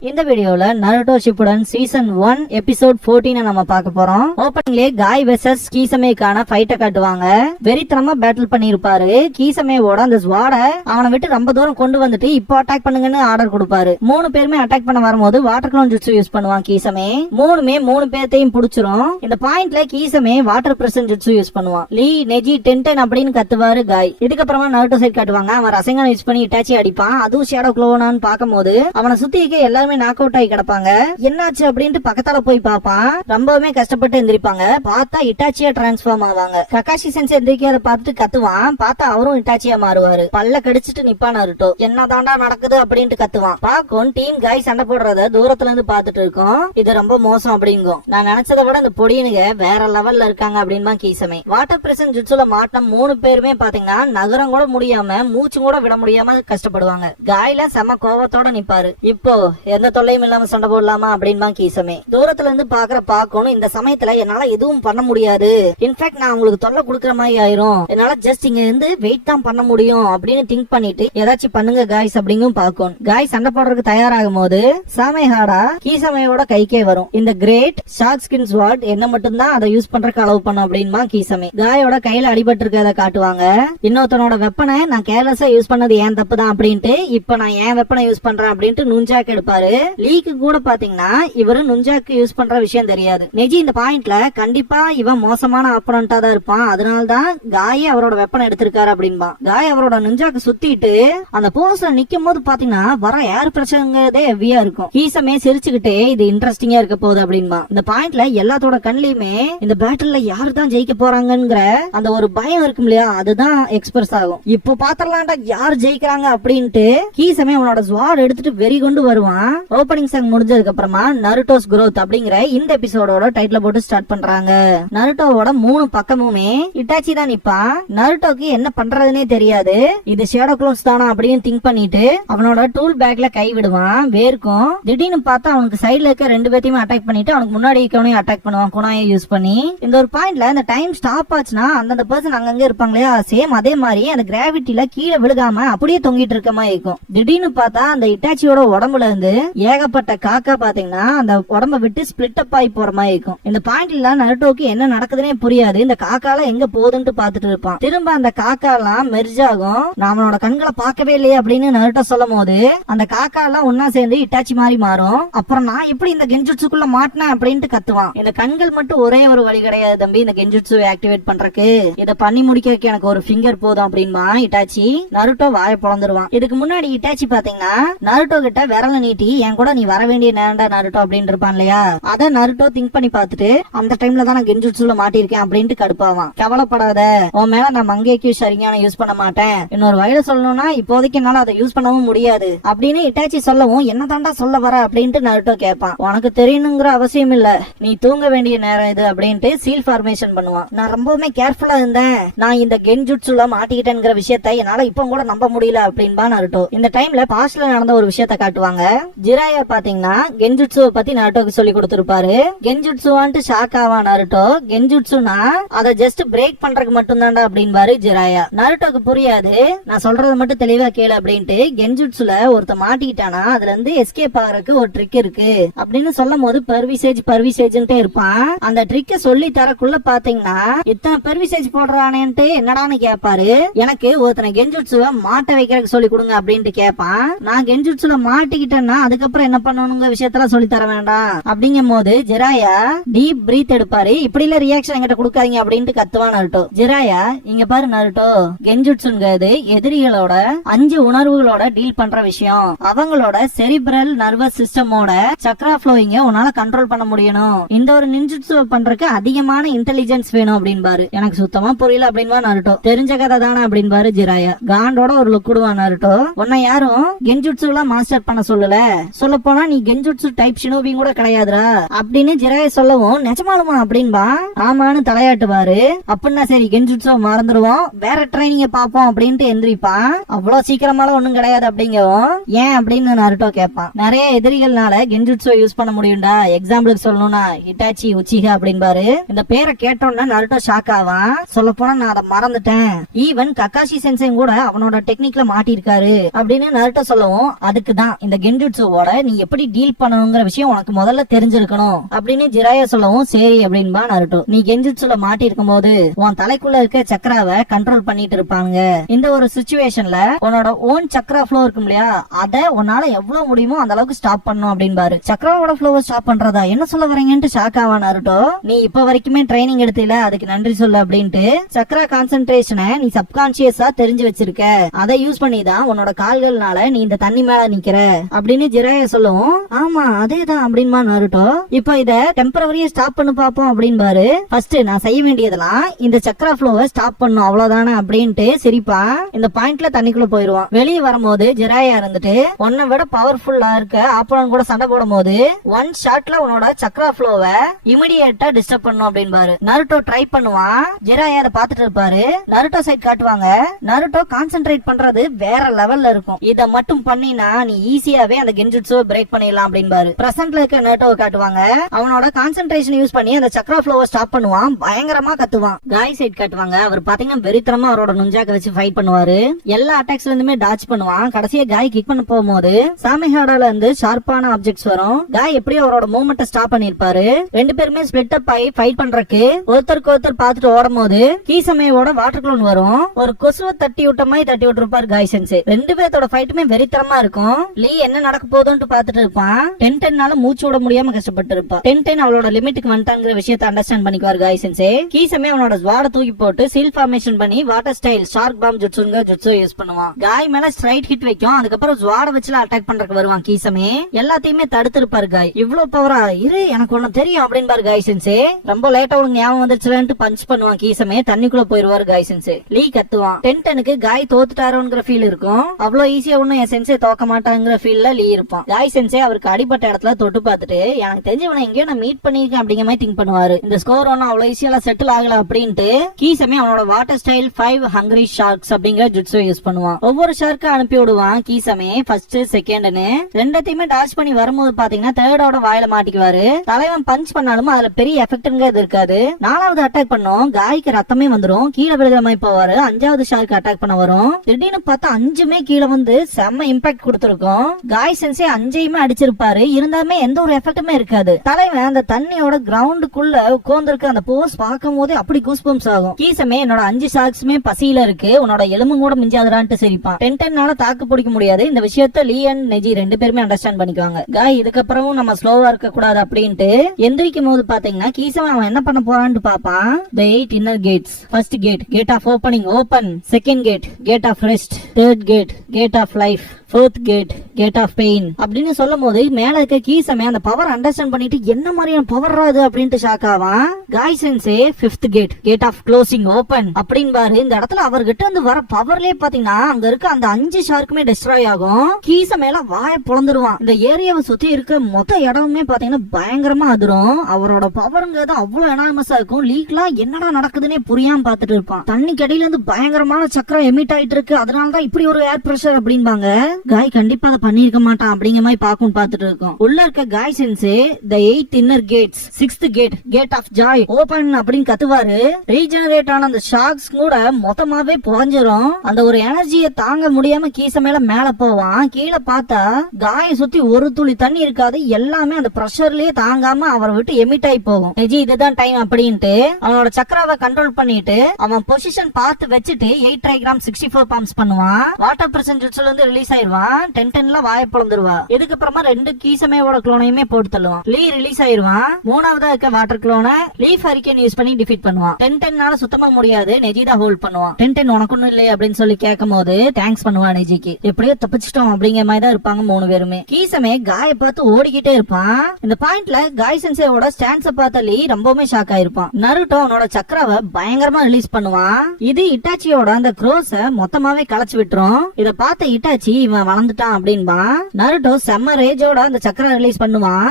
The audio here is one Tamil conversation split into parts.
இந்த வீடியோல நருட்டோ ஷிப்புடன் சீசன் 1 எபிசோட் 14 நம்ம பார்க்க போறோம். ஓபனிங்லே காய் வெர்சஸ் கீசமேக்கான ஃபைட்ட காட்டுவாங்க. வெறித்தனமா பேட்டில் பண்ணிருப்பாரு. கீசமேவோட அந்த ஸ்வாட அவனை விட்டு ரொம்ப தூரம் கொண்டு வந்துட்டு இப்போ அட்டாக் பண்ணுங்கன்னு ஆர்டர் கொடுப்பாரு. 3 பேருமே அட்டாக் பண்ண வரும்போது வாட்டர் க்ளோன் ஜுட்சு யூஸ் பண்ணுவான் கீசமே. 3 பேர்த்தையும் புடிச்சிரும். இந்த பாயிண்ட்ல கீசமே வாட்டர் பிரசன்ட் ஜுட்சு யூஸ் பண்ணுவான். லீ நெஜி டென்டன் அப்படின்னு கத்துவாரு காய். இதுக்கப்புறமா நருட்டோ சைட் காட்டுவாங்க. அவன் ரசங்கன் யூஸ் பண்ணி இட்டாச்சி அடிப்பான். அதுவும் ஷேடோ க்ளோனான்னு பாக்கும்போது அவனை சுத்தி எல்லாரும் நாக் அவுட் ஆகி கிடப்பாங்க. என்னாச்சு அப்படின்ட்டு பக்கத்தால போய் பாப்பான். ரொம்பவுமே கஷ்டப்பட்டு எந்திரிப்பாங்க. பார்த்தா இட்டாச்சியா டிரான்ஸ்ஃபார்ம் ஆவாங்க. ககாஷி சென்சை எந்திரிக்கிறத பார்த்துட்டு கத்துவான். பார்த்தா அவரும் இட்டாச்சியா மாறுவாரு. பல்ல கடிச்சிட்டு நிப்பான் நருட்டோ. என்னதாண்டா நடக்குது அப்படின்ட்டு கத்துவான். பாக்கும் டீம் காய் சண்டை போடுறத தூரத்துல இருந்து பாத்துட்டு இருக்கோம். இது ரொம்ப மோசம் அப்படிங்கும். நான் நினைச்சதை விட இந்த பொடியனுங்க வேற லெவல்ல இருக்காங்க அப்படின்பா கீசமே. வாட்டர் பிரசன்ட் ஜுட்சுல மாட்டின 3 பேருமே பாத்தீங்கன்னா நகரம் கூட முடியாம மூச்சு கூட விட முடியாம கஷ்டப்படுவாங்க. காயில செம கோவத்தோட நிப்பாரு. இப்போ எந்த தொல்லையும் இல்லாம சண்டை போடலாமா அப்படின்பா கீசமே. தூரத்துல இருந்து பாக்கணும். இந்த சமயத்துல என்னால எதுவும் பண்ண முடியாது. இன்ஃபேக்ட் நான் உங்களுக்கு தொல்லை கொடுக்கற மாதிரி ஆயிரும். என்னால ஜஸ்ட் இங்க இருந்து வெயிட் தான் பண்ண முடியும் அப்படின்னு திங்க் பண்ணிட்டு ஏதாச்சும் பண்ணுங்க காய்ஸ் அப்படிங்கும் பாக்கும். காய் சண்டை போடுறதுக்கு தயாராகும் போது சாமேஹாடா கீசமையோட கைக்கே வரும். இந்த கிரேட் ஷார்க் ஸ்கின் ஸ்வாட் என்ன மட்டும்தான் அதை யூஸ் பண்றதுக்கு அளவு பண்ணும் அப்படின்பா கீசமே. காயோட கையில அடிபட்டு இருக்கத காட்டுவாங்க. இன்னொருத்தனோட வெப்பனை நான் கேர்லெஸ்ஸா யூஸ் பண்ணது ஏன் தப்பு தான் அப்படின்ட்டு இப்ப நான் ஏன் வெப்பனை யூஸ் பண்றேன் அப்படின்ட்டு நுஞ்சாக்கு எடுப்பாரு. லீக்கு கூட பாத்தீங்கன்னா இவரு நுஞ்சாக்கு யூஸ் பண்ற விஷயம் தெரியாது. நெஜி இந்த பாயிண்ட்ல கண்டிப்பா இவன் மோசமான ஆப்போனண்டா தான் இருப்பான். அதனாலதான் காய் அவரோட வெப்பனை எடுத்திருக்காரு அப்படின்பா. காய் அவரோட நுஞ்சாக்கு சுத்திட்டு அந்த போஸ்ல நிக்கும் போது பாத்தீங்கன்னா வர ஏர் பிரச்சனைதே ஹெவியா இருக்கும். கீசமே சிரிச்சுக்கிட்டே இது இன்ட்ரெஸ்டிங்கா இருக்க போகுது அப்படின்பா. இந்த பாயிண்ட்ல எல்லாத்தோட கண்ணிலுமே இந்த பேட்டில்ல யாரு தான் ஜெயிக்க போறாங்கிற அந்த ஒரு பயம் இருக்கும் இல்லையா, அதுதான் எக்ஸ்பிரஸ் ஆகும். இப்போ பாத்திரலாண்டா யார் ஜெயிக்கிறாங்க அப்படின்ட்டு கீசமே அவனோட ஸ்வாட் எடுத்துட்டு வெறி கொண்டு வருவான். ஓபனிங் சாங் முடிஞ்சதுக்கு அப்புறமா நருட்டோஸ் growth அப்படிங்கிற இந்த எபிசோடோட டைட்டில் போட்டு ஸ்டார்ட் பண்றாங்க. நருட்டோவோட 3 பக்கமுமே இட்டாச்சி தான் நிப்பான். நருட்டோக்கு என்ன பண்றதுனே தெரியாது. இது ஷேடோ க்ளோன்ஸ் தானா அப்படின்னு திங்க் பண்ணிட்டு அவனோட டூல் பேக்ல கை விடுவான். வேர்க்கும். திடீர்னு பார்த்தா அவனுக்கு சைடுல இருக்க 2 பேத்தையுமே அட்டாக் பண்ணிட்டு அவனுக்கு முன்னாடி இருக்கவனையும் அட்டாக் பண்ணுவான் குணாயை யூஸ் பண்ணி. இந்த ஒரு பாயிண்ட்ல இந்த டைம் ஸ்டாப் ஆச்சுன்னா அந்தந்த பர்சன் அங்கங்க இருப்பாங்க இல்லையா, சேம் அதே மாதிரி அந்த கிராவிட்டில கீழே விழுகாம அப்படியே தொங்கிட்டு இருக்க மாதிரி இருக்கும். திடீர்னு பார்த்தா அந்த இட்டாச்சியோட உடம்புல இருந்து ஏகப்பட்ட காக்கா பாத்தீங்கன்னா அந்த உடம்ப விட்டு ஸ்பிளிட் அப் ஆகி போற மாதிரி இருக்கும். இந்த பாயிண்ட்ல நருட்டோக்கு என்ன நடக்குதுன்னே புரியாது. இந்த காக்கால எங்க போகுதுன்னு பாத்துட்டு இருப்பான். திரும்ப அந்த காக்கா எல்லாம் மெர்ஜ் ஆகும். நான் அவனோட கண்களை பார்க்கவே இல்லையே அப்படின்னு நருட்டோ சொல்லும் போது அந்த காக்கா எல்லாம் ஒன்னா சேர்ந்து இட்டாச்சி மாதிரி மாறும். அப்புறம் நான் எப்படி இந்த கென்ஜுட்சுக்குள்ள மாட்டினேன் அப்படின்ட்டு கத்துவான். இந்த கண்கள் மட்டும் ஒரே ஒரு வழி கிடையாது தம்பி இந்த கென்ஜுட்சுவை ஆக்டிவேட் பண்றதுக்கு. இதை பண்ணி முடிக்கிறதுக்கு எனக்கு ஒரு ஃபிங்கர் போதும் அப்படின்பா இட்டாச்சி. நருட்டோ வாயை பொளந்துருவான். இதுக்கு முன்னாடி இட்டாச்சி பாத்தீங்கன்னா நருட்டோ கிட்ட விரல நீட்டி என் கூட நீ வர வேண்டிய நேரம்டா நருட்டோ அப்படின்னு இருப்பான் இல்லையா, அத நருட்டோ திங்க் பண்ணி பார்த்துட்டு அந்த டைம்ல தான் நான் கென்ஜுட்சுல மாட்டிருக்கேன் அப்படின்ட்டு கடுப்பாவான். கவலைப்படாத, உன் மேல நான் மங்கேக்கு சரியான யூஸ் பண்ண மாட்டேன். இன்னொரு வயல சொல்லணும்னா இப்போதைக்கு என்னால அதை யூஸ் பண்ணவும் முடியாது அப்படின்னு இட்டாச்சி சொல்லவும் என்ன தாண்டா சொல்ல வர அப்படின்ட்டு நருட்டோ கேட்பான். உனக்கு தெரியணுங்கிற அவசியம் இல்ல, நீ தூங்க வேண்டிய நேரம் இது அப்படின்ட்டு சீல் ஃபார்மேஷன் பண்ணுவான். நான் ரொம்பவுமே கேர்ஃபுல்லா இருந்தேன். நான் இந்த கென்ஜுட்சுல மாட்டிக்கிட்டேங்கிற விஷயத்தை என்னால இப்ப கூட நம்ப முடியல அப்படின்பா நருட்டோ. இந்த டைம்ல பாஸ்ட்ல நடந்த ஒரு விஷயத்த காட்டுவாங்க. ஜிராயா பாத்தீங்கன்னா கென்ஜுட்சுவை பத்தி நருட்டோக்கு சொல்லி கொடுத்திருப்பாரு. கென்ஜுட்சுவான்ட்டு ஷாக் ஆவான் நருட்டோ. கென்ஜுட்சுனா அதை ஜஸ்ட் பிரேக் பண்றதுக்கு மட்டும் தான்டா அப்படின்பாரு ஜிராயா. நருட்டோக்கு புரியாது. நான் சொல்றத மட்டும் தெளிவா கேளு அப்படின்ட்டு கென்ஜுட்சுல ஒருத்த மாட்டிக்கிட்டானா அதுல இருந்து எஸ்கேப் ஆகிறதுக்கு ஒரு ட்ரிக் இருக்கு அப்படின்னு சொல்லும் போது பர்விசேஜ்ன்ட்டே இருப்பான். அந்த ட்ரிக்க சொல்லி தரக்குள்ள பாத்தீங்கன்னா இத்தனை பர்விசேஜ் போடுறானேன்ட்டு என்னடான்னு கேட்பாரு. எனக்கு ஒருத்தனை கென்ஜுட்சுவை மாட்ட வைக்கிறதுக்கு சொல்லி கொடுங்க அப்படின்ட்டு கேட்பான். நான் கென்ஜுட்சுல மாட்டிக்கிட்டேன்னா அதுக்கப்புறம் என்ன பண்ணணுங்க விஷயத்துல சொல்லி தர வேண்டாம் அப்படிங்கும் போது ஜிராயா டீப் பிரீத் எடுப்பாரு. இப்படி இல்ல ரியாக்ஷன் என்கிட்ட கொடுக்காதீங்க அப்படின்ட்டு கத்துவான் நருட்டோ. ஜிராயா இங்க பாரு நருட்டோ, கென்ஜுட்சுங்கிறது எதிரிகளோட 5 உணர்வுகளோட டீல் பண்ற விஷயம். அவங்களோட செரிப்ரல் நர்வஸ் சிஸ்டமோட சக்ரா ஃப்ளோயிங்க உன்னால கண்ட்ரோல் பண்ண முடியணும். இந்த ஒரு நின்ஜுட்சுவை பண்றதுக்கு அதிகமான இன்டெலிஜென்ஸ் வேணும் அப்படின்பாரு. எனக்கு சுத்தமா புரியல அப்படின்பா நருட்டோ. தெரிஞ்ச கதை தானே அப்படின்பாரு ஜிராயா. காண்டோட ஒரு லுக் விடுவான் நருட்டோ. உன்னை யாரும் கென்ஜுட்சுல மாஸ்டர் பண்ண சொல்லல, சொல்ல போனா நீ கென்ஜுட்சு டைப் ஷினோபியும் கூட கிடையாதுடா அப்படின்னு ஜிராய சொல்லவும் நிஜமாலுமா அப்படின்பா. ஆமான்னு தலையாட்டுவாரு. அப்படின்னா சரி கென்ஜுட்சு மறந்துடுவோம், வேற ட்ரைனிங்க பாப்போம் அப்படின்ட்டு எந்திரிப்பான். அவ்வளவு சீக்கிரமால ஒண்ணும் கிடையாது அப்படிங்கவும் ஏன் அப்படின்னு நருட்டோ கேட்பான். நிறைய எதிரிகள்னால கென்ஜுட்சு யூஸ் பண்ண முடியும்டா, எக்ஸாம்பிளுக்கு சொல்லணும்னா இட்டாச்சி உச்சிகா அப்படின்பாரு. இந்த பேரை கேட்டோம்னா நருட்டோ ஷாக் ஆவான். சொல்ல போனா நான் அதை மறந்துட்டேன், ஈவன் கக்காஷி சென்சை கூட அவனோட டெக்னிக்ல மாட்டிருக்காரு அப்படின்னு நருட்டோ சொல்லவும் அதுக்குதான் இந்த கென்ஜுட்சுவோட நீ எப்படி டீல் பண்ணணுங்கிற விஷயம் உனக்கு முதல்ல தெரிஞ்சிருக்கணும் அப்படின்னு ஜிராயா சொல்லவும் சரி அப்படின்பா நருட்டோ. நீ கென்ஜுட்சுல மாட்டி இருக்கும் போது உன் தலைக்குள்ள இருக்க சக்கராவை கண்ட்ரோல் பண்ணிட்டு இருப்பாங்க. இந்த ஒரு சிச்சுவேஷன்ல உன்னோட ஓன் சக்கரா ஃப்ளோ இருக்கும் இல்லையா, அத உன்னால எவ்வளவு முடியுமோ அந்த அளவுக்கு ஸ்டாப் பண்ணும் அப்படின்பாரு. சக்கராவோட ஃப்ளோவை ஸ்டாப் பண்றதா என்ன சொல்ல வரீங்கன்னு ஷாக் ஆவா நருட்டோ. நீ இப்ப வரைக்குமே ட்ரைனிங் எடுத்துல அதுக்கு நன்றி சொல்லு அப்படின்ட்டு சக்கரா கான்சென்ட்ரேஷனை நீ சப்கான்சியஸா தெரிஞ்சு வச்சிருக்க, அதை யூஸ் பண்ணி தான் உன்னோட கால்கள்னால நீ இந்த தண்ணி மேல நிக்கிற அப்படின்னு ஜிராயா சொல்லுவோம். ஆமா அதேதான் அப்படின்பா நருட்டோ. இப்ப இத டெம்பரவரியா ஸ்டாப் பண்ணு பாப்போம் அப்படின்பாரு. ஃபர்ஸ்ட் நான் செய்ய வேண்டியதெல்லாம் இந்த சக்கரா ஃப்ளோவை ஸ்டாப் பண்ணும் அவ்வளவுதானே அப்படின்ட்டு சிரிப்பா. இந்த பாயிண்ட்ல தண்ணிக்குள்ள போயிருவான். வெளியே வரும்போது ஜிராயா இருந்துட்டு உன்னை விட பவர்ஃபுல்லா இருக்க ஆப்போனன்ட் கூட சண்டை போடும் போது ஒன் ஷாட்ல உன்னோட சக்கரா ஃப்ளோவை இமிடியேட்டா டிஸ்டர்ப் பண்ணும் அப்படின்பாரு. நருட்டோ ட்ரை பண்ணுவான். ஜிராயா அதை பாத்துட்டு இருப்பாரு. நருட்டோ சைட் காட்டுவாங்க. நருட்டோ கான்சென்ட்ரேட் பண்றது வேற லெவல்ல இருக்கும். இத மட்டும் பண்ணினா நீ ஈஸியாவே அந்த கென்ஜுட்சுவை பிரேக் பண்ணிடலாம் அப்படின்பாரு. பிரசன்ட்ல இருக்க நருட்டோவை காட்டுவாங்க. அவனோட கான்சென்ட்ரேஷன் யூஸ் பண்ணி அந்த சக்கரா ஃப்ளோவை ஸ்டாப் பண்ணுவான். பயங்கரமா கத்துவான். காய் சைட் காட்டுவாங்க. அவர் பாத்தீங்கன்னா வெறித்தனமா அவரோட நுஞ்சாக்க வச்சு ஃபைட் பண்ணுவாரு. எல்லா அட்டாக்ஸ்ல இருந்துமே டாச் பண்ணுவான். கடைசியா காய் கிக் பண்ண போகும்போது சாமிஹாடால இருந்து ஷார்ப்பான ஆப்ஜெக்ட்ஸ் வரும். காய் எப்படியும் அவரோட மூவ்மெண்ட்டை ஸ்டாப் பண்ணிருப்பாரு. ரெண்டு பேருமே ஸ்பிளிட் அப் ஆகி ஃபைட் பண்றதுக்கு ஒருத்தருக்கு ஒருத்தர் பாத்துட்டு ஓடும் போது கீசமேயோட வாட்டர் க்ளோன் வரும். ஒரு கொசுவை தட்டி விட்ட மாதிரி தட்டி விட்டுருப்பாரு காய் சென்சே. ரெண்டு பேர்த்தோட ஃபைட்டுமே வெறித்தனமா இருக்கும். லீ என்ன நடக்க போதும்னு பாத்துட்டு இருப்பான். 10-10 மூச்சு விட முடியாம கஷ்டப்பட்டு இருப்பான். 10-10 அவளோட லிமிட்டுக்கு வந்துட்டாங்கிற விஷயத்தை அண்டர்ஸ்டாண்ட் பண்ணிக்குவார் காய் சென்சே. கீசமே அவனோட ஸ்வாட தூக்கி போட்டு சீல் ஃபார்மேஷன் பண்ணி வாட்டர் ஸ்டைல் ஷார்க் பாம் ஜுட்சுங்க ஜுட்சு யூஸ் பண்ணுவான். காய் மேல ஸ்ட்ரைட் ஹிட் வைக்கும். அதுக்கப்புறம் ஸ்வாட வச்சுல அட்டாக் பண்றதுக்கு வருவான். கீசமே எல்லாத்தையுமே தடுத்து இருப்பாரு. காய் இவ்வளவு பவரா இரு எனக்கு ஒண்ணு தெரியும் அப்படின்பாரு காய் சென்சே. ரொம்ப லேட்டா உனக்கு ஞாபகம் வந்துருச்சுலன்ட்டு பஞ்ச் பண்ணுவான். கீசமே தண்ணிக்குள்ள போயிருவாரு காய் சென்சே. லீ கத்துவான். 10-10க்கு காய் தோத்துட்டாரோங்கிற ஃபீல் இருக்கும். அவ்வளவு ஈஸியா ஒண்ணும் என் சென்சே தோக்க மாட்டாங்கிற ஃபீல்ல லீ இருப்பான். காய் சென்சே அவருக்கு அடிப்பட்ட இடத்துல தொட்டு பார்த்துட்டு எனக்கு தெரிஞ்சவனை எங்கேயோ நான் மீட் பண்ணிருக்கேன் அப்படிங்கிற மாதிரி திங்க் பண்ணுவாரு. இந்த ஸ்கோர் ஒன்னும் அவ்வளவு ஈஸியா செட்டில் ஆகல அப்படின்ட்டு கீசமே அவனோட வாட்டர் ஸ்டைல் 5 ஹங்கரி ஷார்க்ஸ் அப்படிங்கிற ஜுட்ஸை யூஸ் பண்ணுவான். ஒவ்வொரு ஷார்க்கா அனுப்பி விடுவான். கீசமே ஃபர்ஸ்ட் செகண்ட்னு ரெண்டத்தையுமே டாச் பண்ணி வரும்போது பாத்தீங்கன்னா தேர்டோட வாயில மாட்டிக்குவாரு. தலைவன் பஞ்ச் பண்ணாலும் அதுல பெரிய எஃபெக்ட்ங்கிறது இருக்காது. நாலாவது அட்டாக் பண்ணோம். காய்க்கு ரத்தமே வந்துரும். கீழே விழுகிற மாதிரி போவாரு. அஞ்சாவது ஷார்க்கு அட்டாக் பண்ண வரும். திடீர்னு பார்த்தா அஞ்சுமே கீழே வந்து செம்ம இம்பாக்ட் கொடுத்திருக்கும். காய் சென்சே அஞ்சையுமே அடிச்சிருப்பாரு. இருந்தாலுமே எந்த ஒரு எஃபெக்ட்டுமே இருக்காது. தலைவன் அந்த தண்ணியோட கிரவுண்டுக்குள்ள உட்கார்ந்துருக்க அந்த போஸ் பார்க்கும் போது அப்படி கூஸ் பம்ப்ஸ் ஆகும். கீசமே என்னோட 5 ஷார்க்ஸுமே பசியில இருக்கு, உன்னோட எலும்பு கூட மிஞ்சாதரான்ட்டு சிரிப்பான். 10-10 தாக்கு பிடிக்க முடியாது. இந்த விஷயத்த லீ அண்ட் நெஜி ரெண்டு பேருமே அண்டர்ஸ்டாண்ட் பண்ணிக்குவாங்க. காய் இதுக்கப்புறமும் நம்ம ஸ்லோவா இருக்க கூடாது அப்படின்ட்டு எந்திரிக்கும் போது பாத்தீங்கன்னா கீசமே அவன் என்ன பண்ண போறான்னு பாப்பான். The 8 inner gates. First gate, gate of opening, open. Second gate, gate of rest. Third gate, gate of life. Fourth gate, gate of pain அப்படின்னு சொல்லும் போது மேல இருக்க கீசமே அந்த பவர் அண்டர்ஸ்டாண்ட் பண்ணிட்டு என்ன மாதிரியான பவர் அது அப்படின்ட்டு ஷாக் ஆவான். காய் sensei 5th gate, gate of closing, open அப்படின்பாரு. இந்த இடத்துல அவர்கிட்ட வந்து வர பவர்லயே பாத்தீங்கன்னா அங்க இருக்க அந்த 5 ஷார்க்குமே டெஸ்ட்ராய் ஆகும். கீச மேல வாய பொளந்துருவான். இந்த ஏரியாவை சுத்தி இருக்க மொத்த இடமுமே பாத்தீங்கன்னா பயங்கரமா அதிரும். அவரோட பவருங்கிறது அவ்வளவு எனாமஸா இருக்கும். லீக்லாம் என்னடா நடக்குதுன்னே புரியாம பாத்துட்டு இருப்பான். தண்ணி கடையில இருந்து பயங்கரமான சக்கரம் எமிட் ஆயிட்டு இருக்கு, அதனாலதான் இப்படி ஒரு ஏர் பிரஷர் அப்படின்பாங்க. காய் கண்டிப்பா அதை பண்ணிருக்க மாட்டான் அப்படிங்கிற மாதிரி பாக்கும் பாத்துட்டு இருக்கோம். உள்ள இருக்க காய் sensei the 8 inner gates, 6th gate, gate of joy, open அப்படின்னு கத்துவாரு. ரீஜெனரேட் ஆன அந்த ஷார்க்ஸ் கூட மொத்தமாவே புகஞ்சிரும். அந்த ஒரு எனர்ஜியை தாங்க முடியாம கீச மேல போவான். கீழே பார்த்தா காய சுத்தி ஒரு துளி தண்ணி இருக்காது. எல்லாமே அந்த பிரஷர்லயே தாங்காம அவரை விட்டு எமிட் ஆகி போகும். நெஜி இதுதான் டைம் அப்படின்ட்டு அவனோட சக்கராவை கண்ட்ரோல் பண்ணிட்டு அவன் பொசிஷன் பார்த்து வச்சுட்டு 8 ட்ரைகிராம் 64 பம்ப்ஸ் பண்ணுவான். வாட்டர் பிரசன்ட் இருந்து ரிலீஸ் ஆயிருவான். 10-10 வாய பொளந்துருவா. இதுக்கப்புறமா 2 கீசமேவோட குளோனையுமே போட்டு தள்ளுவான். லீ ரிலீஸ் ஆயிருவான். மூணாவதா இருக்க வாட்டர் குளோனை லீஃப் ஹரிக்கேன் யூஸ் பண்ணி டிஃபீட் பண்ணுவான். 10-10 சுத்தமா முடியாது. நெஜிதா ஹோல்ட் பண்ணுவான். 10-10 உனக்கு ஒண்ணும் இல்லையே அப்படின்னு சொல்லி கேட்கும் போது தேங்க்ஸ் பண்ணுவான் நெஜிக்கு. எப்படியோ தப்பிச்சிட்டோம் அப்படிங்கிற மாதிரி தான் இருப்பாங்க 3 பேருமே. கீசமே காய பார்த்து ஓடிக்கிட்டே இருப்பான். இந்த பாயிண்ட்ல காய் சென்சேவோட ஸ்டாண்ட்ஸ பார்த்த லீ ரொம்பவுமே ஷாக் ஆயிருப்பான். நருட்டோ அவனோட சக்கராவை பயங்கரமா ரிலீஸ் பண்ணுவான். இது இட்டாச்சியோட அந்த க்ரோஸ மொத்தமாவே களைச்சு விட்டுரும். இத பார்த்த இட்டாச்சி இவன் இவன் வளர்ந்துட்டான் அப்படின்பா. நருட்டோ செம்ம ரேஜோட அந்த சக்கரம் ரிலீஸ் பண்ணுவான்.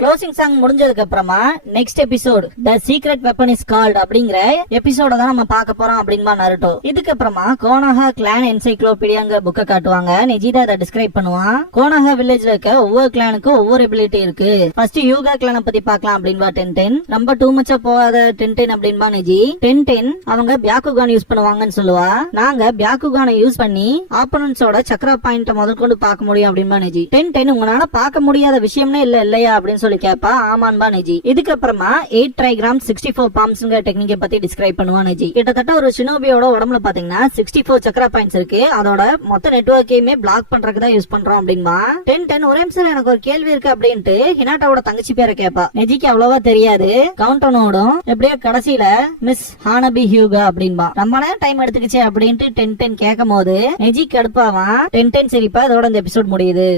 க்ளோசிங் சாங் முடிஞ்சதுக்கு அப்புறமா next episode the secret weapon is called அப்படிங்கிற எபிசோட தான் நம்ம பார்க்க போறோம் அப்படின்பா நருட்டோ. இதுக்கு அப்புறமா கோனாஹா கிளான் என்சைக்ளோபீடியாங்கிற புக்கை காட்டுவாங்க. நெஜிதா அதை டிஸ்கிரைப் பண்ணுவான். கோனாஹா வில்லேஜ்ல இருக்க ஒவ்வொரு கிளானுக்கும் ஒவ்வொரு எபிலிட்டி இருக்கு. ஃபர்ஸ்ட் யூகா கிளானை பத்தி பார்க்கலாம் அப்படின்பா டென்டென். ரொம்ப டூ மச்சா போகாத டென்டென் அப்படின்பா நெஜி. டென்டென் அவங்க பியாக்குகான் யூஸ் பண்ணுவாங்கன்னு சொல்லுவா. நாங்க பியாக்குகானை யூஸ் பண்ணி ஆப்போனன்ட்ஸோட சக்கர பாயிண்ட் முதல் கொண்டு பார்க்க முடியும் அப்படின்பா நெஜி. டென்டென் உங்களால பார்க்க முடியாத விஷயம்னே இல்லையா அப்படின்னு சொல்லி கேப்பா. ஆமான்பா நெஜி. இதுக்கு அப்புறமா 8 ட்ரைகிராம் 64 பாம்ஸ்ங்கிற டெக்னிக்கை பத்தி டிஸ்கிரைப் பண்ணுவான் நெஜி. கிட்டத்தட்ட ஒரு ஷினோபியோட உடம்புல பாத்தீங்கன்னா 64 சக்கர பாயிண்ட்ஸ் இருக்கு. அதோட மொத்த நெட்வொர்க்கையுமே பிளாக் பண்றதுக்கு தான் யூஸ் பண்றோம் அப்படின்பா. டென் ஒரே நிமிஷம் எனக்கு ஒரு கேள்வி இருக்கு அப்படின்ட்டு ஹினாட்டாவோட தங்கச்சி பேரை கேப்பா. நெஜிக்கு அவ்வளவா தெரியாது. கவுண்டனோடும் எப்படியோ கடைசியில மிஸ் ஹானபி ஹியூகா அப்படின்பா. ரொம்ப நேரம் டைம் எடுத்துக்கிச்சு அப்படின்ட்டு டென் கேட்கும் போது நெஜி கடுப்பாவான். டென் சிரிப்பா. அதோட இந்த எபிசோட் முடியுது.